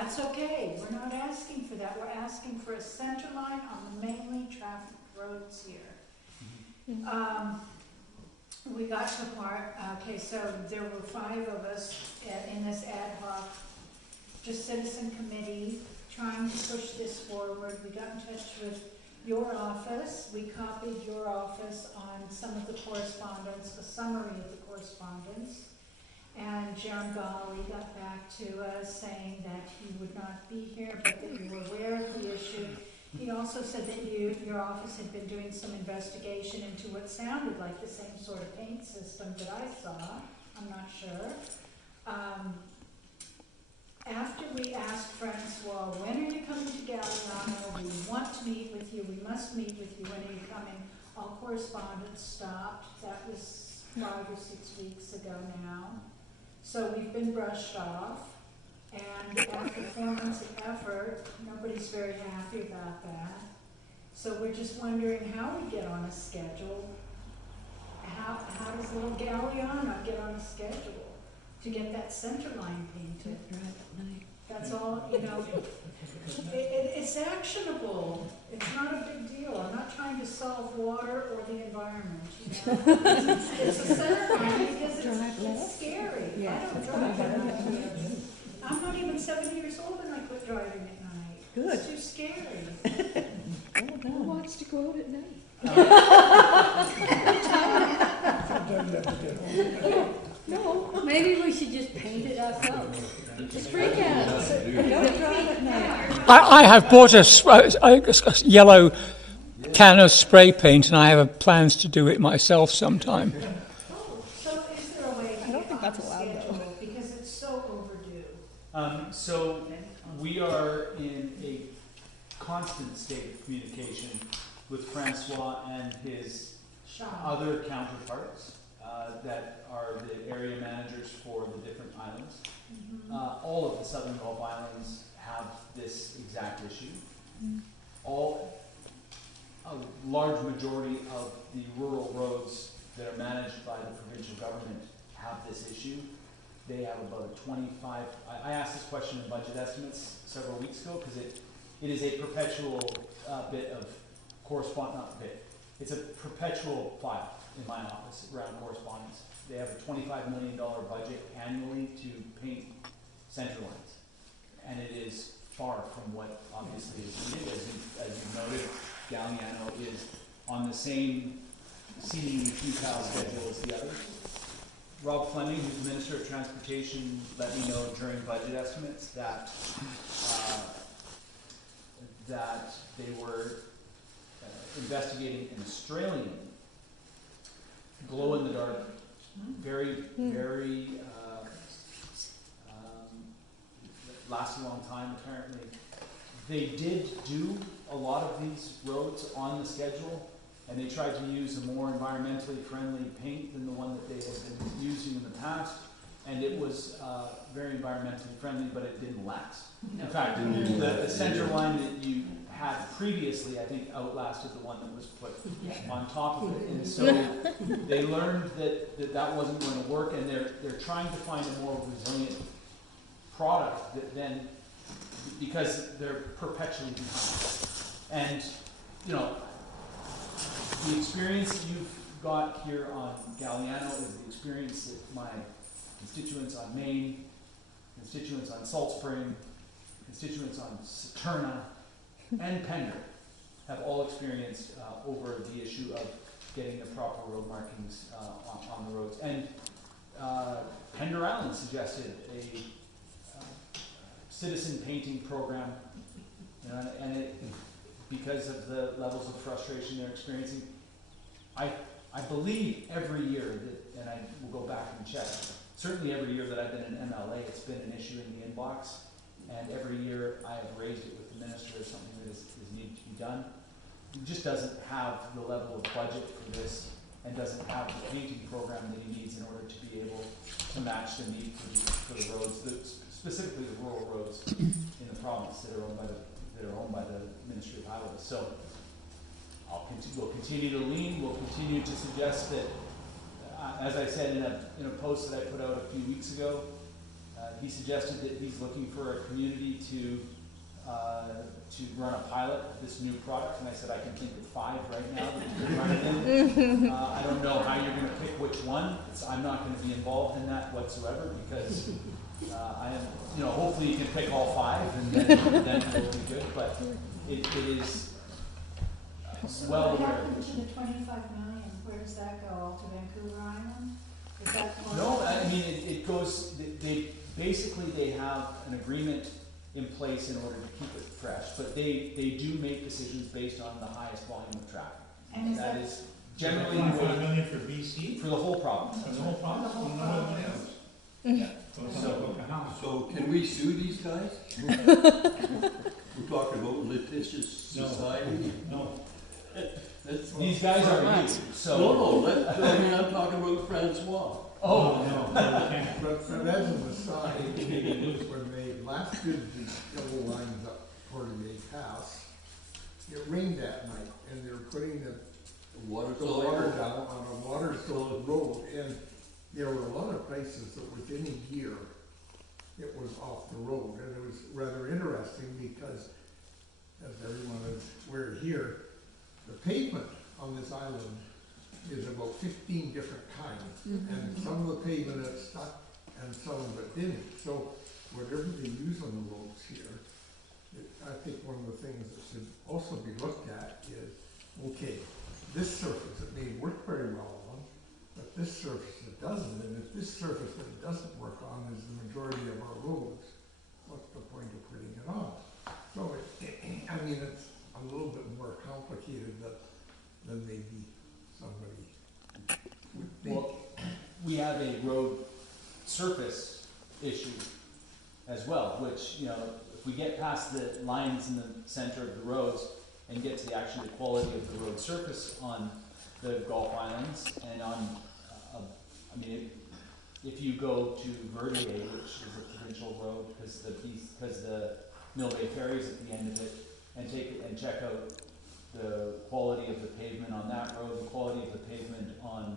That's okay, we're not asking for that, we're asking for a center line on the mainly trafficked roads here. We got to the part, okay, so there were 5 of us in this ad hoc, just citizen committee, trying to push this forward. We got in touch with your office, we copied your office on some of the correspondence, a summary of the correspondence. And Jerem Ghali got back to us saying that he would not be here, but that you were aware of the issue. He also said that your office had been doing some investigation into what sounded like the same sort of paint system that I saw. I'm not sure. After we asked Francois, when are you coming to Galliano? We want to meet with you. We must meet with you. When are you coming? All correspondence stopped. That was 5 or 6 weeks ago now. So we've been brushed off. And after 4 months of effort, nobody's very happy about that. So we're just wondering how we get on a schedule. How does little Galliano get on a schedule to get that center line painted? That's all, you know. It's actionable. It's not a big deal. I'm not trying to solve water or the environment. You know? It's a center line because it's scary. Yeah. I don't drive at night. I'm not even 70 years old and I quit driving at night. Good. It's too scary. Who wants to go out at night? No, maybe we should just paint it ourselves. Spray cans. Don't drive at night. I have bought a yellow can of spray paint, and I have plans to do it myself sometime. So is there a way to get on that's the allowed, though. schedule? Because it's so overdue. So we are in a constant state of communication with Francois and his other counterparts that are the area managers for the different islands. All of the Southern Gulf Islands have this exact issue. A large majority of the rural roads that are managed by the provincial government have this issue. They have about a 25, I asked this question in budget estimates several weeks ago because it is a perpetual bit of it's a perpetual file in my office around correspondence. They have a $25 million budget annually to paint center lines. And it is far from what obviously is needed. As you noted, Galliano is on the same seemingly futile schedule as the others. Rob Fleming, who's the Minister of Transportation, let me know during budget estimates that that they were investigating an Australian glow-in-the-dark, very lasts a long time apparently. They did do a lot of these roads on the schedule, and they tried to use a more environmentally friendly paint than the one that they had been using in the past, and it was very environmentally friendly, but it didn't last. In fact, the center line that you had previously, I think, outlasted the one that was put on top of it, and so they learned that wasn't going to work, and they're trying to find a more resilient product that then, because they're perpetually behind. And you know, the experience that you've got here on Galliano is the experience that my constituents on Maine, constituents on Salt Spring, constituents on Saturna, and Pender have all experienced over the issue of getting the proper road markings on the roads. And Pender Island suggested a citizen painting program, and it, because of the levels of frustration they're experiencing, I believe every year that, and I will go back and check, certainly every year that I've been in MLA, it's been an issue in the inbox, and every year I have raised it with the minister as something that is needed to be done. He just doesn't have the level of budget for this, and doesn't have the painting program that he needs in order to be able to match the need for the roads, specifically the rural roads in the province that are owned by the Ministry of Highways. So we'll continue to lean. We'll continue to suggest that, as I said in a post that I put out a few weeks ago, he suggested that he's looking for a community to run a pilot of this new product, and I said I can think of 5 right now that you can run it in. I don't know how you're going to pick which one. I'm not going to be involved in that whatsoever because I am, you know, hopefully you can pick all 5 and then it'll be good. But it is So well what aware. happened to the 25 million? Where does that go? All to Vancouver Island? Is that part No, of I mean it goes. They basically they have an agreement in place in order to keep it fresh, but they do make decisions based on the highest volume of traffic. And is That that- is generally the 25 way million for BC? for the whole province. For the whole province? The whole No one else. Yeah. So it's not Pocahontas. So can we sue these guys? We're talking about litigious society? No. That's, These guys are you, so. I'm talking about Francois. Oh, No, no, we can't. But as an aside, when they last did the yellow lines up Portage Pass, it rained that night, and they were putting the Water the water down on a water-filled road, and there were a lot of places that within a year, it was off the road, and it was rather interesting because, as everyone is aware here, the pavement on this island is about 15 different kinds, and some of the pavement had stuck, and some of it didn't, so whatever they use on the roads here, I think one of the things that should also be looked at is, okay, this surface it may work very well on, but this surface it doesn't, and if this surface that it doesn't work on is the majority of our roads, what's the point of putting it on? So I mean, it's a little bit more complicated than maybe somebody would think. well, we have a road surface issue as well, which, you know, if we get past the lines in the center of the roads and get to the actual quality of the road surface on the Gulf Islands and on, I mean, if you go to Verdier, which is a provincial road, because the Mill Bay Ferry is at the end of it, and take it and check out the quality of the pavement on that road, the quality of the pavement on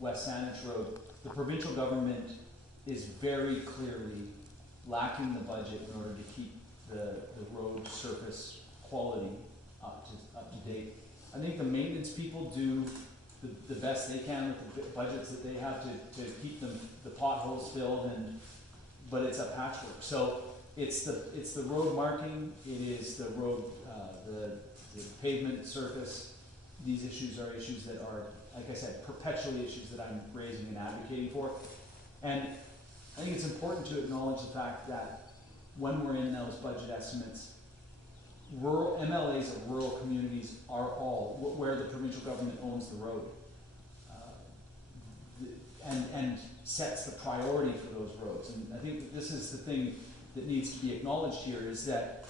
West Saanich Road, the provincial government is very clearly lacking the budget in order to keep the road surface quality up to date. I think the maintenance people do the best they can with the budgets that they have to keep the potholes filled, but it's a patchwork. So it's the road marking, it is the road, the pavement surface. These issues are issues that are, like I said, perpetually issues that I'm raising and advocating for. And I think it's important to acknowledge the fact that when we're in those budget estimates, rural MLAs of rural communities are all where the provincial government owns the road, and sets the priority for those roads. And I think that this is the thing that needs to be acknowledged here, is that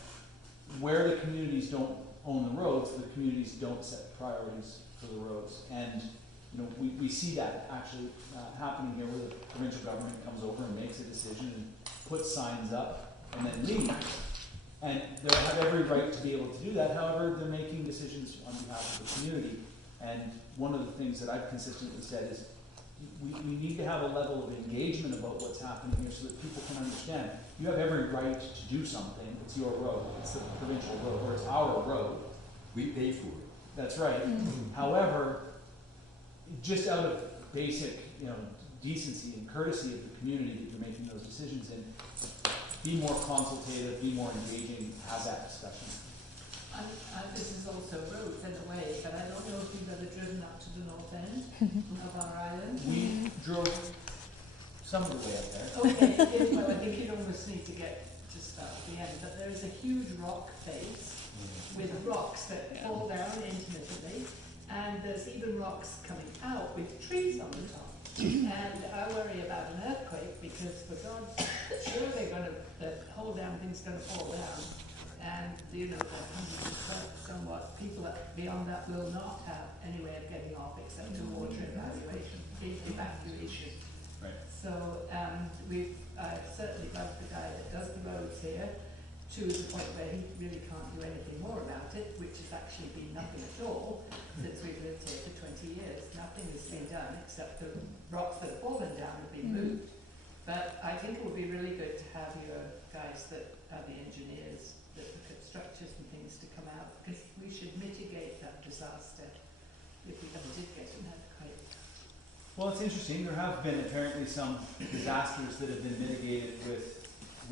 where the communities don't own the roads, the communities don't set priorities for the roads. And you know, we see that actually happening here, where the provincial government comes over and makes a decision and puts signs up and then leaves. And they'll have every right to be able to do that. However, they're making decisions on behalf of the community. And one of the things that I've consistently said is we need to have a level of engagement about what's happening here so that people can understand. You have every right to do something. It's your road. It's the provincial road, or it's our road. We pay for it. That's right. However, just out of basic, you know, decency and courtesy of the community that you're making those decisions in, be more consultative, be more engaging, have that discussion. This is also roads in a way, but I don't know if you've ever driven up to the north end of our island. We drove some of the way up there. Okay, well, I think you'd almost need to get to start at the end, but there is a huge rock face with rocks that fall down intermittently, and there's even rocks coming out with trees on the top. And I worry about an earthquake because, for God's sure, the whole damn thing's going to fall down. And, you know, the hundreds of somewhat people beyond that will not have any way of getting off except a water evacuation. Right. So I've certainly bugged the guy that does the roads here to the point where he really can't do anything more about it, which has actually been nothing at all since we've lived here for 20 years. Nothing has been done except the rocks that have fallen down have been moved. But I think it would be really good to have your guys that are the engineers that look at structures and things to come out, because we should mitigate that disaster if we ever did get an earthquake. Well, it's interesting, there have been apparently some disasters that have been mitigated with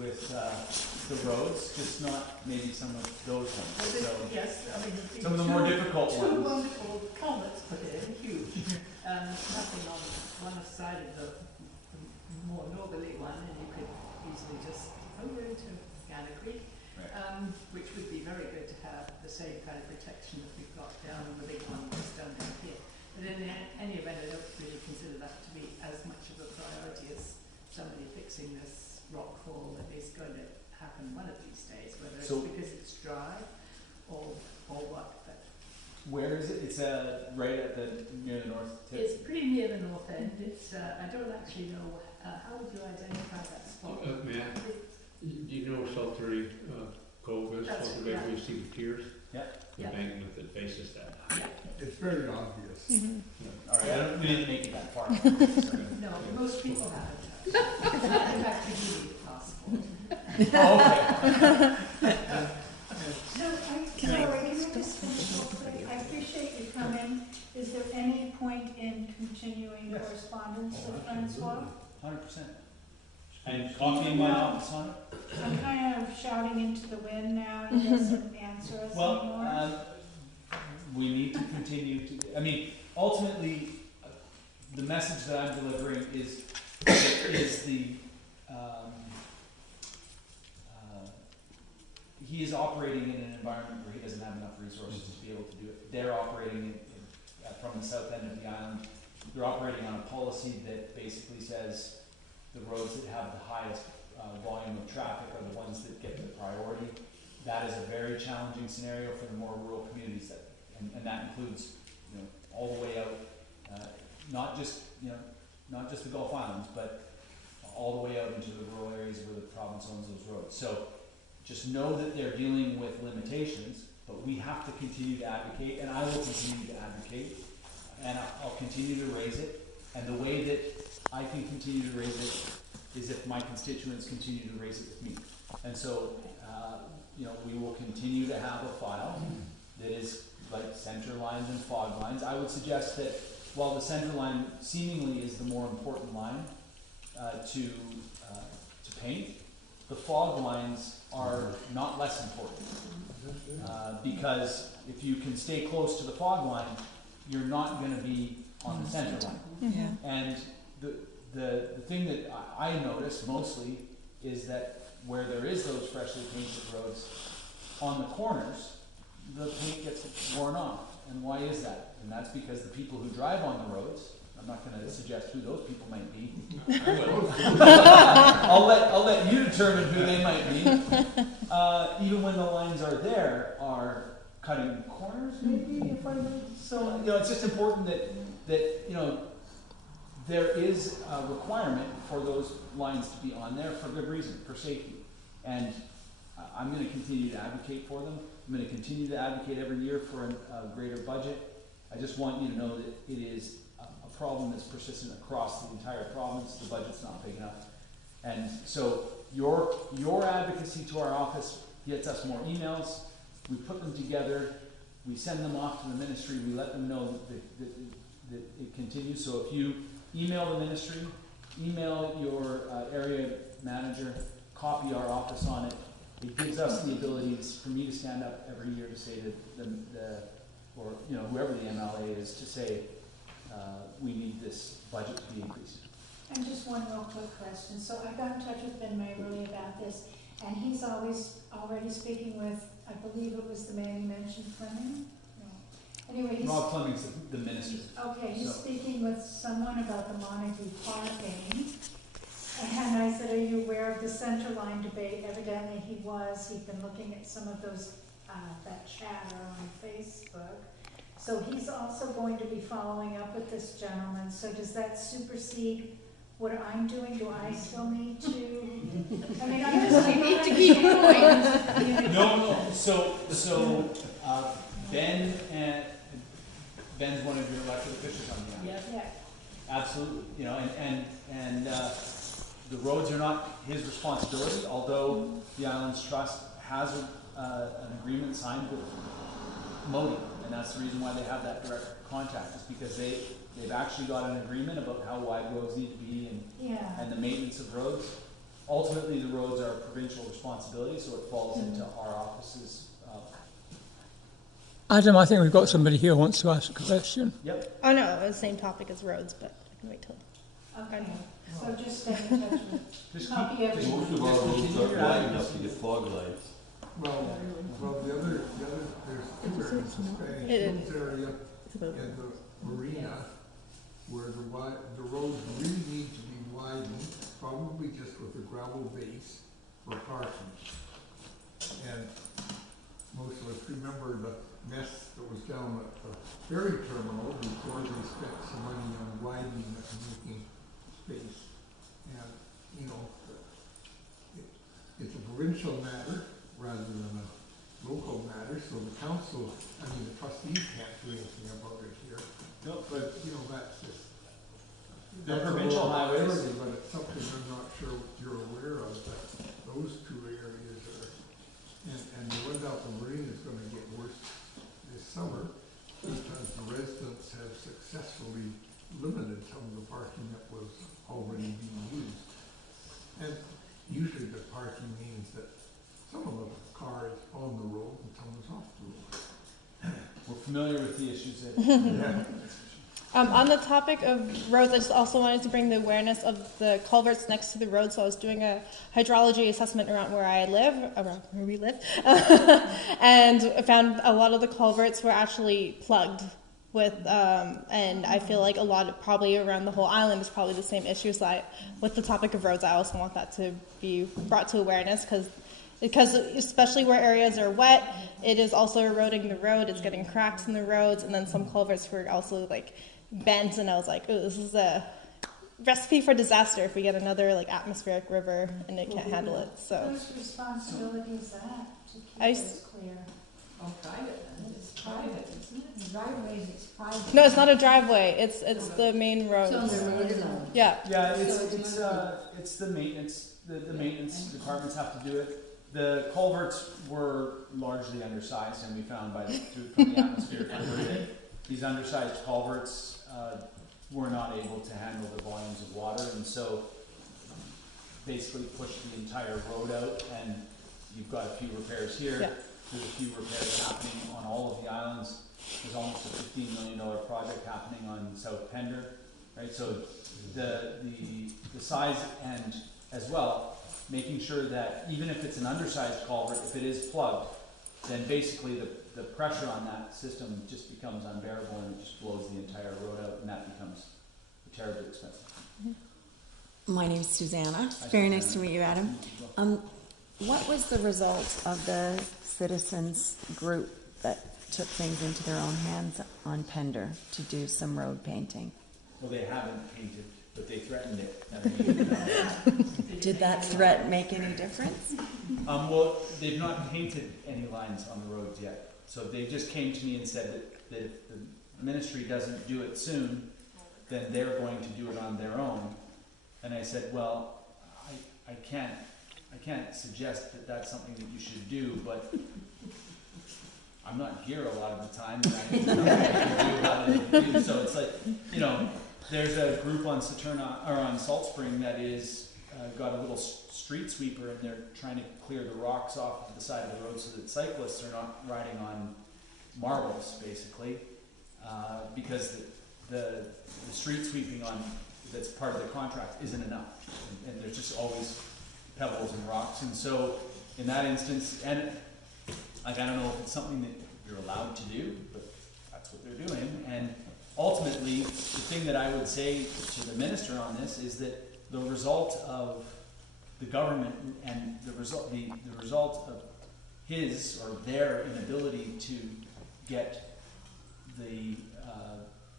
the roads, just not maybe some of those ones, so. Yes, I mean, there's been Some of the more difficult two ones. wonderful culverts put in, huge. Nothing on one side of the more northerly one, and you could easily just over into Gannett Creek, Right. which would be very good to have the same kind of protection that we've got down on the big one that's down here. But in any event, I don't really consider that to be as much of a priority as somebody fixing this rock fall that is going to happen one of these days, whether it's So- because it's dry or what. But Where is it? It's right at near the north tip. it's pretty near the north end. It's I don't actually know. How would you identify that spot? Matt, you know Saltery Cove is, That's- Saltery, yeah. where you see the piers? Yeah. The Yeah. embankment that faces that. It's very obvious. All right, we didn't make it that far. Sorry. No, most people haven't. In fact, you do need a passport. Oh, okay. So, can I just finish real quick? I appreciate you coming. Is there any point in continuing correspondence with Francois? 100%. And Coffee in my office on it? I'm kind of shouting into the wind now, he doesn't answer us Well, anymore. we need to continue to, I mean, ultimately, the message that I'm delivering is the, he is operating in an environment where he doesn't have enough resources to be able to do it. They're operating from the south end of the island. They're operating on a policy that basically says the roads that have the highest volume of traffic are the ones that get the priority. That is a very challenging scenario for the more rural communities, and that includes, all the way out, not just the Gulf Islands, but all the way out into the rural areas where the province owns those roads. So just know that they're dealing with limitations, but we have to continue to advocate, and I will continue to advocate, and I'll continue to raise it. And the way that I can continue to raise it is if my constituents continue to raise it with me. And so, we will continue to have a file that is like center lines and fog lines. I would suggest that while the center line seemingly is the more important line to paint, the fog lines are not less important. Because if you can stay close to the fog line, you're not going to be on the center line. Yeah. And the thing that I notice mostly is that where there is those freshly painted roads, on the corners, the paint gets worn off. And why is that? And that's because the people who drive on the roads, I'm not going to suggest who those people might be. I'll let you determine who they might be. Even when the lines are there, are cutting corners maybe in front of them. So it's just important that there is a requirement for those lines to be on there for good reason, for safety. And I'm going to continue to advocate for them. I'm going to continue to advocate every year for a greater budget. I just want you to know that it is a problem that's persistent across the entire province. The budget's not big enough. And so your advocacy to our office gets us more emails. We put them together. We send them off to the ministry. We let them know that it continues. So if you email the ministry, email your area manager, copy our office on it, it gives us the ability for me to stand up every year to say that or whoever the MLA is, to say we need this budget to be increased. And just one real quick question. So I got in touch with Ben Maverly about this, and he's already speaking with, I believe it was the man you mentioned, Fleming? No. Anyway, he's... Rob Fleming's the minister. Okay, he's So- speaking with someone about the Montague parking. And I said, are you aware of the center line debate? Evidently he was. He'd been looking at some of those, that chatter on Facebook. So he's also going to be following up with this gentleman. So does that supersede what I'm doing? Do I still need to? I mean, I Yes, you need to keep going. No. So Ben's one of your elected officials on the island. Yeah. Yeah. Absolutely. And the roads are not his responsibility, although the Islands Trust has an agreement signed with Modi, and that's the reason why they have that direct contact, is because they've actually got an agreement about how wide roads need to be and the maintenance of roads. Ultimately, the roads are provincial responsibility, so it falls into our office's. Adam, I think we've got somebody here who wants to ask a question. Yep. Oh no, it was the same topic as roads, but I can wait till. Okay, so just stay in touch with, copy everything. Most of our roads are wide enough to get fog lights. Well, the other, there's two areas, the Spanish Hills area and the marina, where the roads really need to be widened, probably just with a gravel base for parking. And most of us remember the mess that was down at the ferry terminal before they spent some money on widening it and making space. And, you know, it's a provincial matter rather than a local matter, so the council, the trustees can't do anything about it here. Nope. But, you know, that's just. The that's a provincial little highways. early, but it's something I'm not sure you're aware of, that those two areas are, and the one out the marine is gonna get worse this summer, because the residents have successfully limited some of the parking that was already being used. And usually the parking means that some of the car is on the road and some is off the road. We're familiar with the issues that. Yeah. On the topic of roads, I just also wanted to bring the awareness of the culverts next to the road. So I was doing a hydrology assessment around where I live, around where we live, and I found a lot of the culverts were actually plugged with, and I feel like a lot of, probably around the whole island is probably the same issues. That with the topic of roads, I also want that to be brought to awareness, because especially where areas are wet, it is also eroding the road. It's getting cracks in the roads, and then some culverts were also like bent, and I was like, oh, this is a recipe for disaster if we get another like atmospheric river and it can't handle it. So Whose responsibility is that to keep I those clear? Oh, private, then. It's private, isn't it? Driveways, it's private. no, it's not a driveway. It's the main road. Yeah. Yeah, it's the maintenance. The maintenance departments have to do it. The culverts were largely undersized, and we found from the atmospheric river that these undersized culverts were not able to handle the volumes of water, and so basically pushed the entire road out. And you've got a few repairs here. Yeah. There's a few repairs happening on all of the islands. There's almost a $15 million project happening on South Pender, right? So the size, and as well, making sure that even if it's an undersized culvert, if it is plugged, then basically the pressure on that system just becomes unbearable, and it just blows the entire road out, and that becomes terribly expensive. My name's Susanna. Hi, Very nice Susanna. to meet you, Adam. What was the result of the citizens group that took things into their own hands on Pender to do some road painting? Well, they haven't painted, but they threatened it at a meeting. Did that threat make any difference? Well, they've not painted any lines on the roads yet. So they just came to me and said that if the ministry doesn't do it soon, then they're going to do it on their own. And I said, well, I can't suggest that that's something that you should do, but I'm not here a lot of the time, and I know what I can do about it. So it's like, there's a group on on Salt Spring that is got a little street sweeper, and they're trying to clear the rocks off of the side of the road so that cyclists are not riding on marbles, basically, because the street sweeping that's part of the contract isn't enough, and there's just always pebbles and rocks. And so in that instance, and I don't know if it's something that you're allowed to do, but that's what they're doing. And ultimately, the thing that I would say to the minister on this is that the result of the government and the result of his or their inability to get the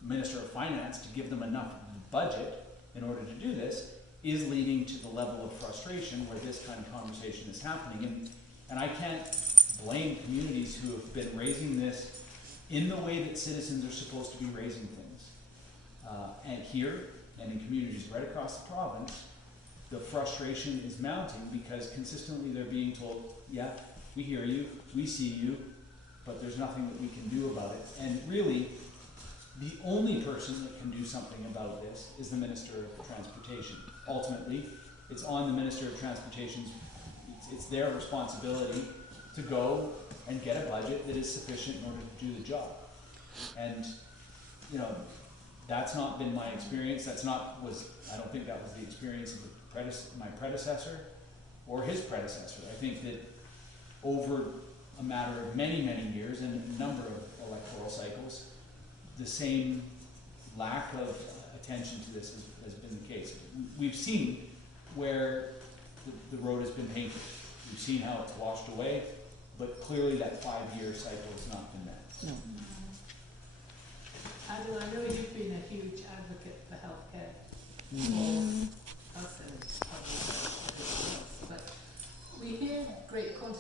Minister of Finance to give them enough budget in order to do this is leading to the level of frustration where this kind of conversation is happening. And I can't blame communities who have been raising this in the way that citizens are supposed to be raising things. And here, and in communities right across the province, the frustration is mounting because consistently they're being told, yeah, we hear you, we see you, but there's nothing that we can do about it. And really, the only person that can do something about this is the Minister of Transportation. Ultimately, it's on the Minister of Transportation's, it's their responsibility to go and get a budget that is sufficient in order to do the job. And, you know, that's not been my experience. I don't think that was the experience of my predecessor or his predecessor. I think that over a matter of many, many years and a number of electoral cycles, the same lack of attention to this has been the case. We've seen where the road has been painted. We've seen how it's washed away, but clearly that 5-year cycle has not been met. No. Adil, I know you've been a huge advocate for healthcare for us and public health, but we hear great quantities